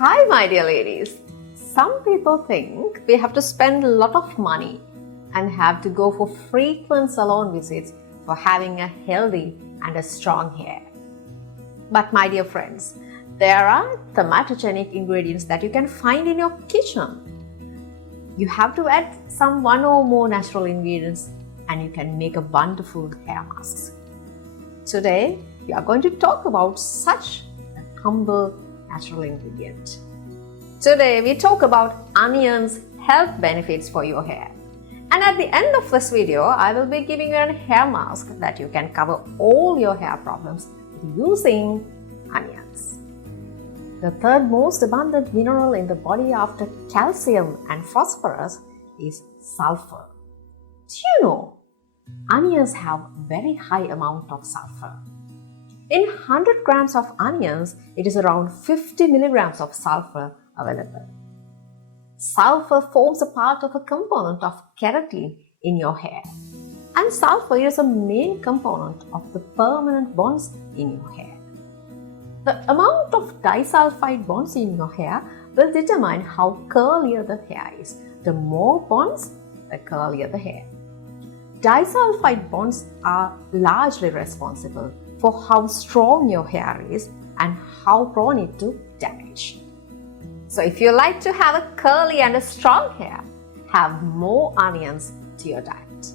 Hi my dear ladies. Some people think we have to spend a lot of money and have to go for frequent salon visits for having a healthy and a strong hair. But my dear friends, there are teratogenic ingredients that you can find in your kitchen. You have to add some one or more natural ingredients and you can make a wonderful hair mask. Today, we are going to talk about such a humble natural ingredient. Today, we talk about onions' health benefits for your hair. And at the end of this video, I will be giving you a hair mask that you can cover all your hair problems using onions. The third most abundant mineral in the body after calcium and phosphorus is sulfur. Do you know? Onions have very high amount of sulfur. In 100 grams of onions, it is around 50 milligrams of sulfur available. Sulfur forms a part of a component of keratin in your hair. And sulfur is a main component of the permanent bonds in your hair. The amount of disulfide bonds in your hair will determine how curlier the hair is. The more bonds, the curlier the hair. Disulfide bonds are largely responsible for how strong your hair is and how prone it to damage. So if you like to have a curly and a strong hair, have more onions to your diet.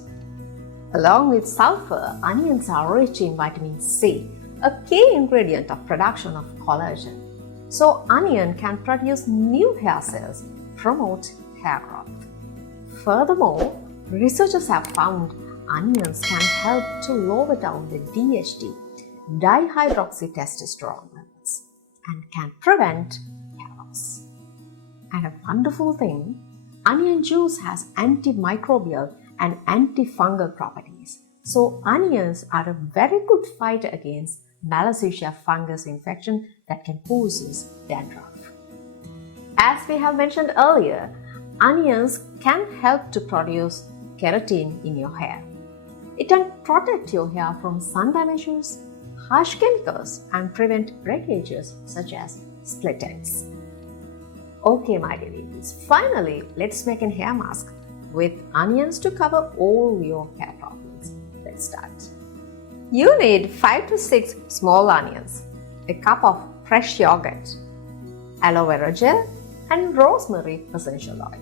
Along with sulfur, onions are rich in vitamin C, a key ingredient of production of collagen. So onion can produce new hair cells, promote hair growth. Furthermore, researchers have found onions can help to lower down the DHT, dihydroxytestosterone levels, and can prevent hair loss. And a wonderful thing, onion juice has antimicrobial and antifungal properties. So onions are a very good fighter against Malassezia fungus infection that can cause dandruff. As we have mentioned earlier, onions can help to produce keratin in your hair. It can protect your hair from sun damages, harsh chemicals, and prevent breakages such as split ends. Okay, my dear ladies, finally, let's make a hair mask with onions to cover all your hair problems. Let's start. You need 5 to 6 small onions, a cup of fresh yogurt, aloe vera gel, and rosemary essential oil.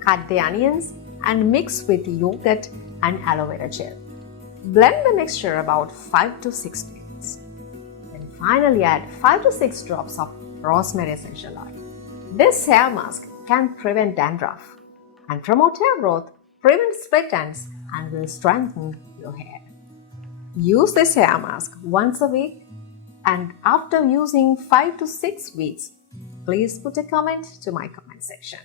Cut the onions and mix with yogurt and aloe vera gel. Blend the mixture about 5 to 6 minutes. Then finally add 5 to 6 drops of rosemary essential oil. This hair mask can prevent dandruff and promote hair growth, prevent split ends, and will strengthen your hair. Use this hair mask once a week, and after using 5 to 6 weeks, please put a comment to my comment section.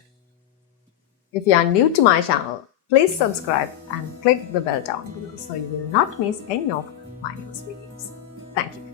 If you are new to my channel, please subscribe and click the bell down below so you will not miss any of my news videos. Thank you.